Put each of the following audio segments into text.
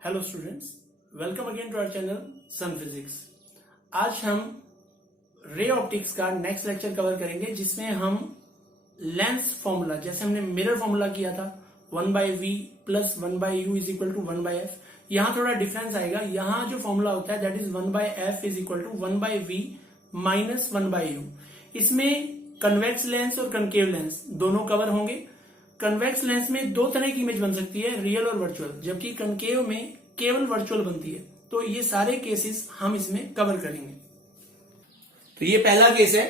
Hello students, welcome again to our channel Sun Physics. आज हम ray optics का next lecture cover करेंगे जिसमें हम लेंस फॉर्मूला, जैसे हमने मिरर फॉर्मूला किया था 1/v plus 1/u is equal to 1/f। यहां थोड़ा डिफरेंस आएगा। यहां जो फॉर्मूला होता है that is 1/f is equal to 1/v minus 1/u। इसमें कन्वेक्स लेंस और कनकेव लेंस दोनों कवर होंगे। कन्वेक्स लेंस में दो तरह की इमेज बन सकती है, रियल और वर्चुअल, जबकि कनकेव में केवल वर्चुअल बनती है। तो ये सारे केसेस हम इसमें कवर करेंगे। तो ये पहला केस है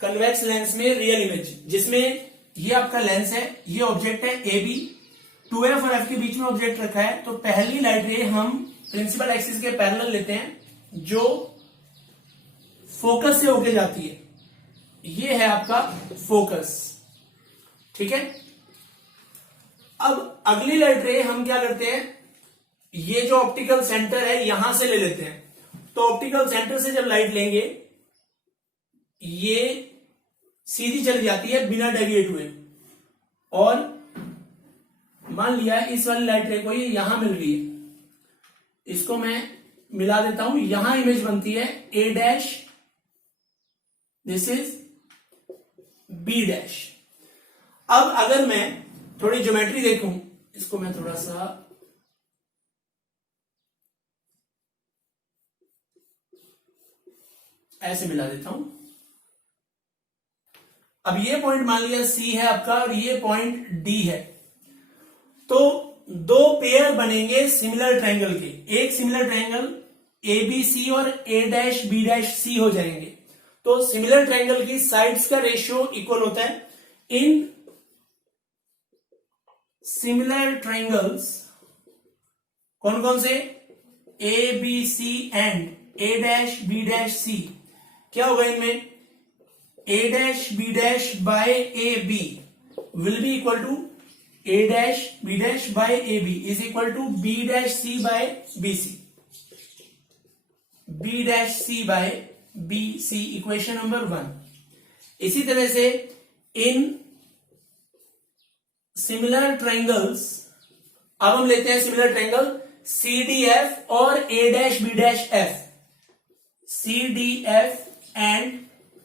कन्वेक्स लेंस में रियल इमेज, जिसमें ये आपका लेंस है, ये ऑब्जेक्ट है ए बी, 2f और f के बीच में ऑब्जेक्ट रखा है। तो पहली लाइट रे हम प्रिंसिपल एक्सिस के पैरेलल लेते हैं जो फोकस से होके जाती है। ये है आपका फोकस, ठीक है। अब अगली लाइट रे हम क्या करते हैं, ये जो ऑप्टिकल सेंटर है यहां से ले लेते हैं। तो ऑप्टिकल सेंटर से जब लाइट लेंगे ये सीधी चली जाती है बिना डेविएट हुए, और मान लिया इस वाली लाइट रे को ये यहां मिल रही है, इसको मैं मिला देता हूं। यहां इमेज बनती है A dash, this is B dash. अब अगर मैं थोड़ी ज्योमेट्री देखूं, इसको मैं थोड़ा सा ऐसे मिला देता हूं। अब ये पॉइंट मान लिया सी है आपका और ये पॉइंट डी है। तो दो पेयर बनेंगे सिमिलर ट्रायंगल के। एक similar triangle A B C और A dash B dash C हो जाएंगे। तो सिमिलर ट्रायंगल की साइड्स का रेशियो इक्वल होता है। इन सिमिलर ट्रायंगल्स कौन कौन से, A B C and A dash B dash C, क्या होगा इनमें, A dash B dash by A B will be equal to A dash B dash by A B is equal to B dash C by B C, B dash C by B C, equation number 1। इसी तरह से इन similar triangles, अब हम लेते हैं similar triangle C D F और A dash B dash F, C D F and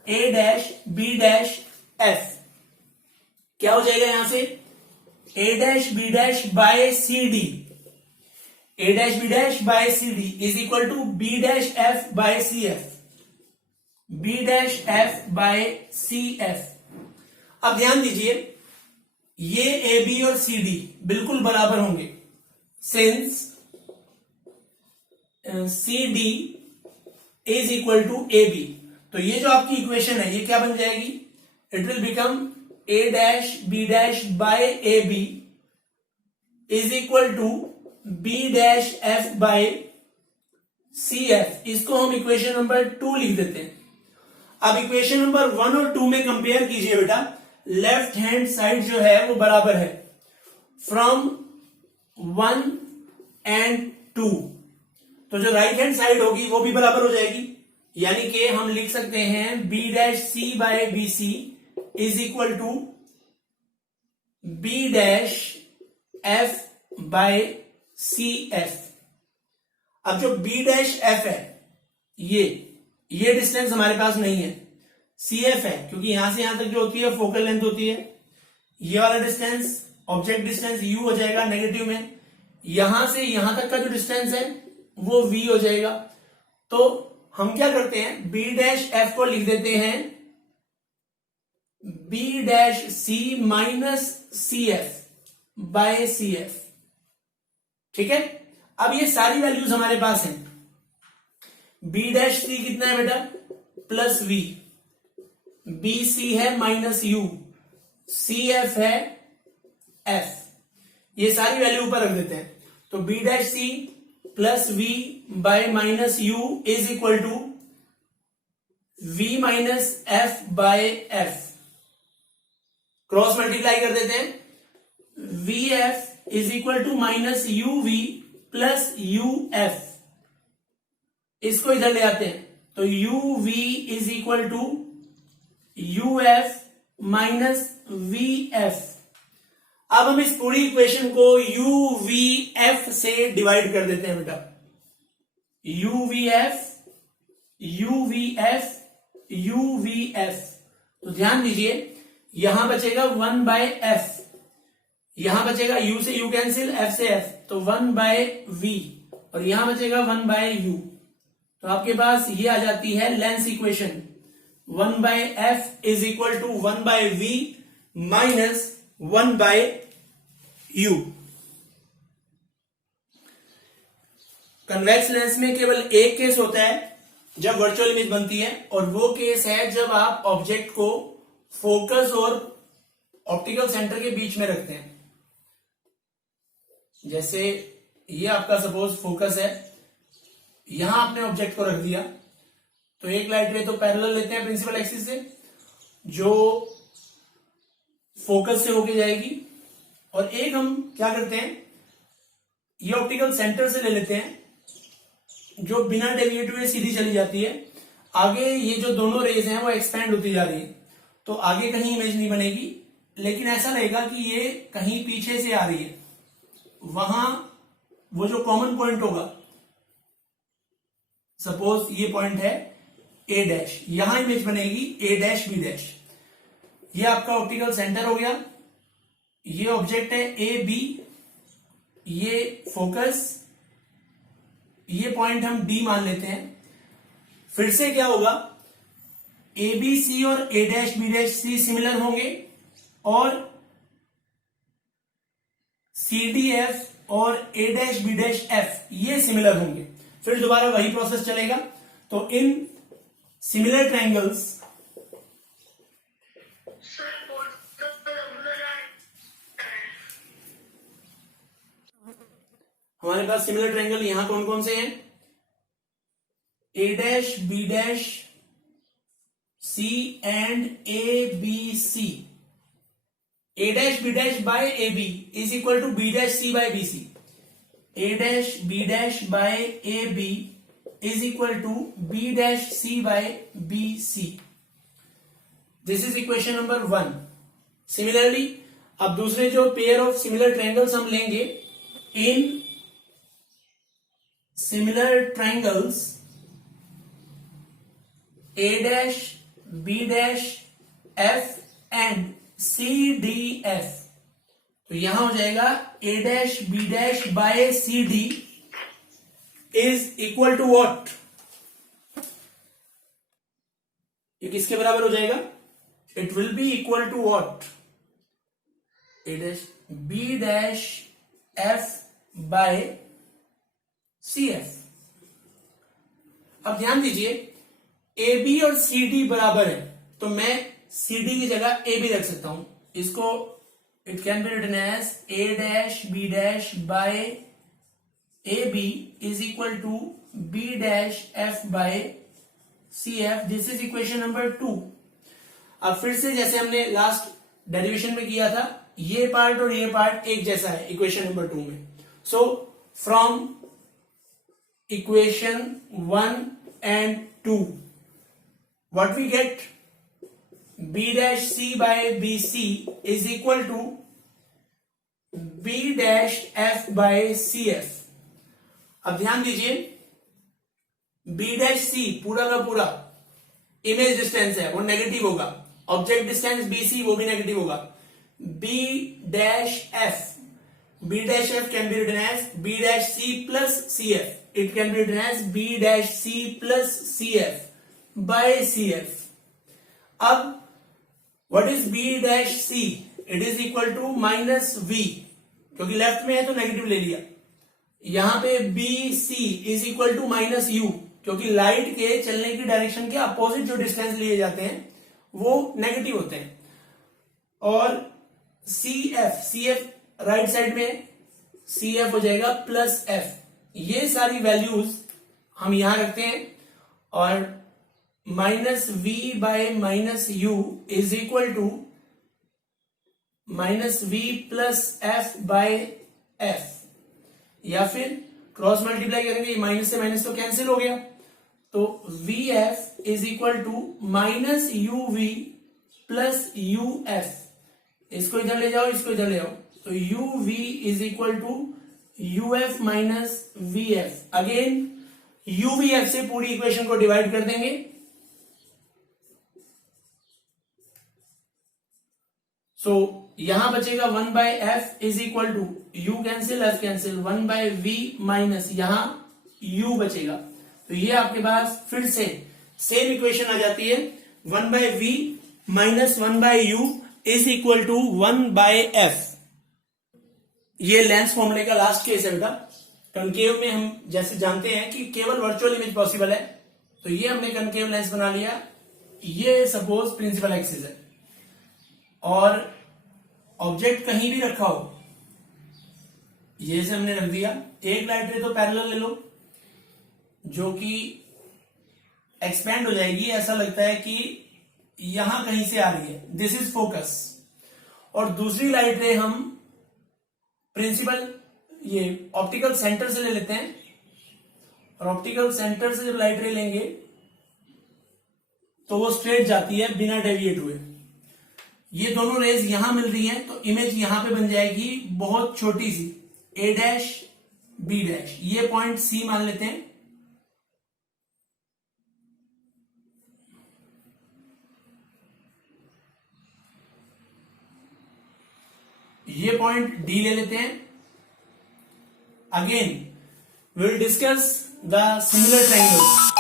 A dash B dash F. क्या हो जाएगा यहां से, A dash B dash by C D, A dash B dash by C D is equal to B dash F by C F, B dash F by C F. अब ध्यान दीजिए, ये A B और C D बिल्कुल बराबर होंगे, since C D is equal to A B. तो ये जो आपकी इक्वेशन है ये क्या बन जाएगी, it will become A dash B dash by A B is equal to B dash F by C F. इसको हम इक्वेशन नंबर 2 लिख देते हैं। अब इक्वेशन नंबर 1 और 2 में कंपेयर कीजिए बेटा, लेफ्ट हैंड साइड जो है वो बराबर है फ्रॉम 1 एंड 2। तो जो राइट हैंड साइड होगी वो भी बराबर हो जाएगी, यानी कि हम लिख सकते हैं B dash C by B C is equal to B dash F by C F. अब जो बी डैश एफ है ये डिस्टेंस हमारे पास नहीं है, सी एफ है, क्योंकि यहां से यहां तक जो होती है फोकल लेंथ होती है। ये वाला डिस्टेंस ऑब्जेक्ट डिस्टेंस यू हो जाएगा नेगेटिव में, यहां से यहां तक का जो डिस्टेंस है वो v हो जाएगा। तो हम क्या करते हैं, बी डैश एफ को लिख देते हैं B dash C minus C F by C F, ठीक है। अब ये सारी वैल्यूज हमारे पास हैं। बी डैश सी कितना है बेटा, प्लस वी, बी सी है माइनस यू, सी एफ है एफ, ये सारी वैल्यू ऊपर रख देते हैं। तो B dash C plus we by minus U is equal to V minus F by F. Cross multiply कर देते हैं, V F is equal to minus U V plus U F. इसको इधर ले आते हैं तो U V is equal to U F minus we F. अब हम इस पूरी इक्वेशन को UVF से डिवाइड कर देते हैं बेटा। UVF UVF UVF, तो ध्यान दीजिए यहां बचेगा 1/f, यहां बचेगा u से u कैंसिल, f से f, तो 1/v, और यहां बचेगा 1/u। तो आपके पास ये आ जाती है lens equation, 1/f is equal to 1/v minus 1/u। Convex lens में केवल एक केस होता है जब वर्चुअल इमेज बनती है, और वो केस है जब आप ऑब्जेक्ट को फोकस और ऑप्टिकल सेंटर के बीच में रखते हैं। जैसे ये आपका सपोज फोकस है, यहां आपने ऑब्जेक्ट को रख दिया, तो एक लाइट रे तो पैरेलल लेते हैं प्रिंसिपल एक्सिस से, जो फोकस से होके जाएगी, और एक हम क्या करते हैं, ये ऑप्टिकल सेंटर से ले लेते हैं, जो बिना डेविएट हुए सीधी चली जाती है। आगे ये जो दोनों रेज हैं वो एक्सपेंड होती जा रही है, तो आगे कहीं इमेज नहीं बनेगी, लेकिन ऐसा रहेगा कि ये कहीं पीछे से आ रही है। वहां वो जो कॉमन पॉइंट होगा, सपोज ये पॉइंट है ए डैश, यहां इमेज बनेगी ए डैश बी डैश। ये आपका ऑप्टिकल सेंटर हो गया, ये ऑब्जेक्ट है ए बी, ये फोकस, ये पॉइंट हम डी मान लेते हैं। फिर से क्या होगा, ए बी सी और A dash B dash C similar होंगे, और सी डी एफ और A dash B dash F ये सिमिलर होंगे। फिर दोबारा वही प्रोसेस चलेगा। तो इन सिमिलर ट्रायंगल्स, हमारे पास सिमिलर ट्रायंगल यहां कौन कौन से हैं, A dash B dash C and A B C. A dash B dash by A B is equal to B dash C by B C. A dash B dash by A B is equal to B dash C by B C. This is equation number 1। Similarly अब दूसरे जो pair of similar triangles हम लेंगे, इन similar triangles A dash B dash F and C D F, तो यहां हो जाएगा A dash B dash by C D is equal to what, ये किसके बराबर हो जाएगा, it will be equal to what, A dash B dash F by C F. अब ध्यान दीजिए ए बी और सी डी बराबर है, तो मैं सी डी की जगह ए बी रख सकता हूं। इसको it can be written as A dash B dash by A B is equal to B dash F by C F. This is equation number 2। अब फिर से जैसे हमने लास्ट डेरिवेशन में किया था, ये पार्ट और ये पार्ट एक जैसा है इक्वेशन नंबर 2 में। So from equation 1 and 2, what we get, b dash c by bc is equal to b dash f by cf। अब ध्यान दीजिए b dash c पूरा का पूरा इमेज डिस्टेंस है, वो नेगेटिव होगा, ऑब्जेक्ट डिस्टेंस bc वो भी नेगेटिव होगा। b dash f, b dash f can be written as b dash c plus cf, it can be written as b dash c plus cf by cf। अब what is b dash c, it is equal to minus v, क्योंकि left में है तो negative ले लिया। यहां पे B C is equal to minus U, क्योंकि लाइट के चलने की डायरेक्शन के अपोजिट जो डिस्टेंस लिए जाते हैं वो नेगेटिव होते हैं। और सी एफ राइट साइड में सी एफ हो जाएगा प्लस एफ। ये सारी वैल्यूज हम यहां रखते हैं, और minus we by minus U is equal to minus V plus F by F, या फिर क्रॉस मल्टीप्लाई करेंगे, माइनस से माइनस तो कैंसिल हो गया, तो V F is equal to minus U V plus U F. इसको इधर ले जाओ, इसको इधर ले आओ, तो U V is equal to U F minus we F. Again U V F से पूरी इक्वेशन को डिवाइड कर देंगे। सो यहां बचेगा 1 by F is equal to U cancel F cancel 1 by V minus यहां यू बचेगा। तो ये आपके पास फिर से सेम इक्वेशन आ जाती है 1 by V minus 1 by U is equal to 1 by F. ये लेंस फॉर्मूले का लास्ट केस है बेटा। कनकेव में हम जैसे जानते हैं कि केवल वर्चुअल इमेज पॉसिबल है, तो ये हमने कनकेव लेंस बना लिया। ये सपोज प्रिंसिपल एक्सिस है और ऑब्जेक्ट कहीं भी रखा हो, ये से हमने रख दिया। एक लाइट रे तो पैरेलल ले लो जो कि एक्सपेंड हो जाएगी, ऐसा लगता है कि यहां कहीं से आ रही है, दिस इज फोकस। और दूसरी लाइट रे हम प्रिंसिपल ये ऑप्टिकल सेंटर से ले लेते हैं, और ऑप्टिकल सेंटर से जब लाइट रे लेंगे तो वो स्ट्रेट जाती है बिना डेविएट हुए। ये दोनों रेज यहां मिल रही हैं तो इमेज यहां पे बन जाएगी बहुत छोटी सी, ए डैश बी डैश। ये पॉइंट सी मान लेते हैं। ये पॉइंट डी ले लेते हैं। Again will discuss the similar triangles.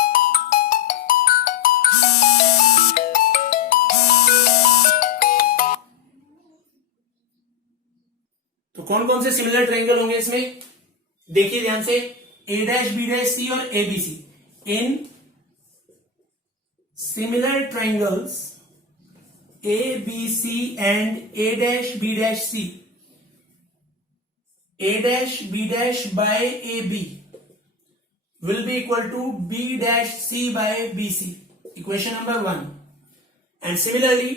तो कौन कौन से सिमिलर ट्रायंगल होंगे इसमें, देखिए ध्यान से। A dash B dash C और A B C. In similar triangles A B C and A dash B dash C, a dash b dash by ab will be equal to b dash c by bc, equation number 1. And similarly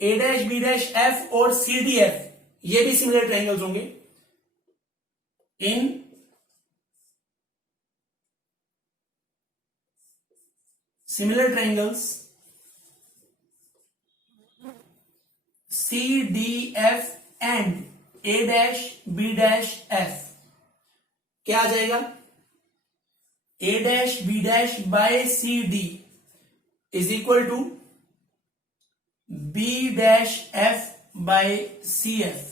a dash b dash f और c d f ये भी similar triangles होंगे। इन similar triangles c d f and A dash B dash F क्या आ जाएगा, A dash B dash by C D is equal to B dash F by C F.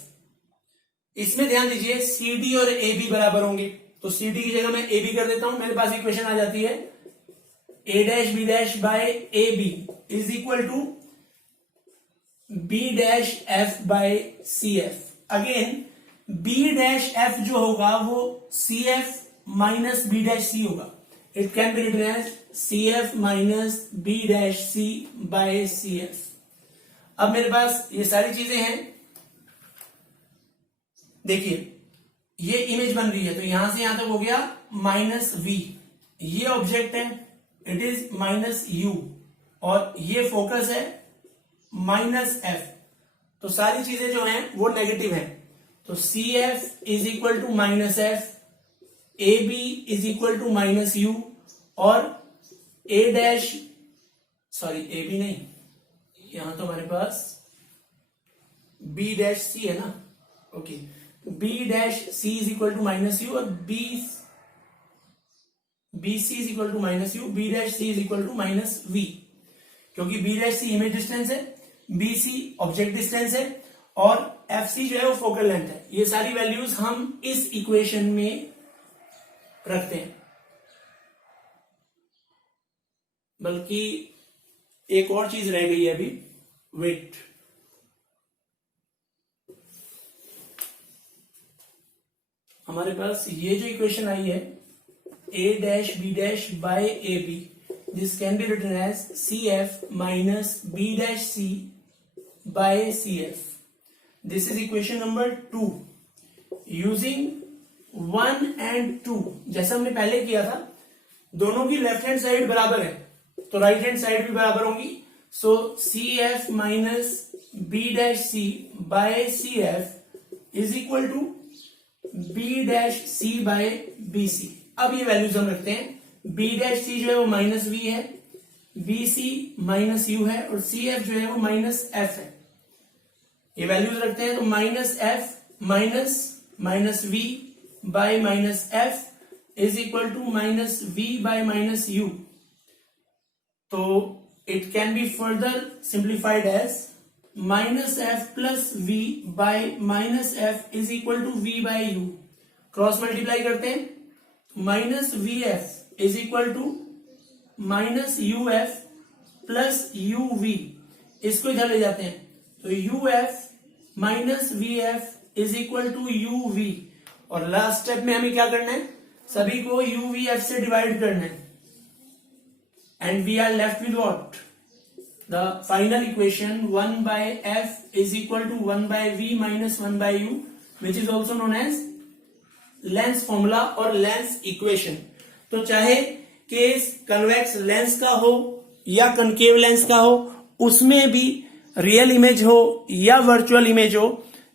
इसमें ध्यान दीजिए सी डी और A B बराबर होंगे, तो सी डी की जगह मैं ए बी कर देता हूं। मेरे पास इक्वेशन आ जाती है A dash B dash by A B is equal to B dash F by C F. Again B dash F जो होगा वो C F minus B dash C होगा। It can be written as C F minus B dash C by C F. अब मेरे पास ये सारी चीजें हैं। देखिए ये इमेज बन रही है तो यहां से यहां तक हो गया माइनस वी। ये ऑब्जेक्ट है, इट इज माइनस यू, और ये फोकस है माइनस एफ। तो सारी चीजें जो हैं वो नेगेटिव हैं। तो C F is equal to minus F, A B is equal to minus you, और A dash sorry A B नहीं, यहां तो हमारे पास बी डैश सी है ना, okay. B dash C is equal to minus you और B C is equal to minus u, B dash C is equal to minus v, क्योंकि B dash C image distance है, B C object distance है, और F C जो है वो focal length है। ये सारी वैल्यूज हम इस इक्वेशन में रखते हैं। बल्कि एक और चीज रह गई है अभी, वेट। हमारे पास ये जो इक्वेशन आई है A dash B dash by A B, this can be written as CF minus B dash C by CF. This is equation number 2. Using 1 and 2, जैसा हमने पहले किया था, दोनों की लेफ्ट हैंड साइड बराबर है तो राइट हैंड साइड भी बराबर होंगी। सो CF minus B dash C by CF is equal to B dash C by BC। अब ये वैल्यूज हम रखते हैं। बी डैश सी जो है वो माइनस वी है, बी सी माइनस यू है, और सी एफ जो है वो माइनस एफ है। ये वैल्यूज रखते हैं तो minus f minus we by minus f is equal to minus we by minus u. तो it can be further simplified as minus f plus we by minus f is equal to v by u. Cross multiply करते हैं, minus V F is equal to minus u f plus u v. इसको इधर ले जाते हैं तो u F minus V F is equal to you we. और last step में हमें क्या करना है, सभी को यू वी एफ से डिवाइड करना है. And we are left with what, the final equation 1 by f is equal to 1 by v minus 1 by u, which is also known as lens formula और लेंस इक्वेशन. तो चाहे case convex lens का हो या concave lens का हो, उसमें भी रियल इमेज हो या वर्चुअल इमेज हो,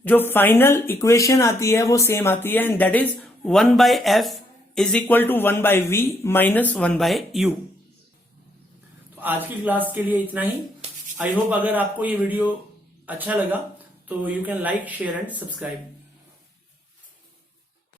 जो फाइनल इक्वेशन आती है वो सेम आती है, and that is 1 by f is equal to 1 by v minus 1 by u. तो आज की क्लास के लिए इतना ही. आई होप अगर आपको ये वीडियो अच्छा लगा तो you can like, share and subscribe.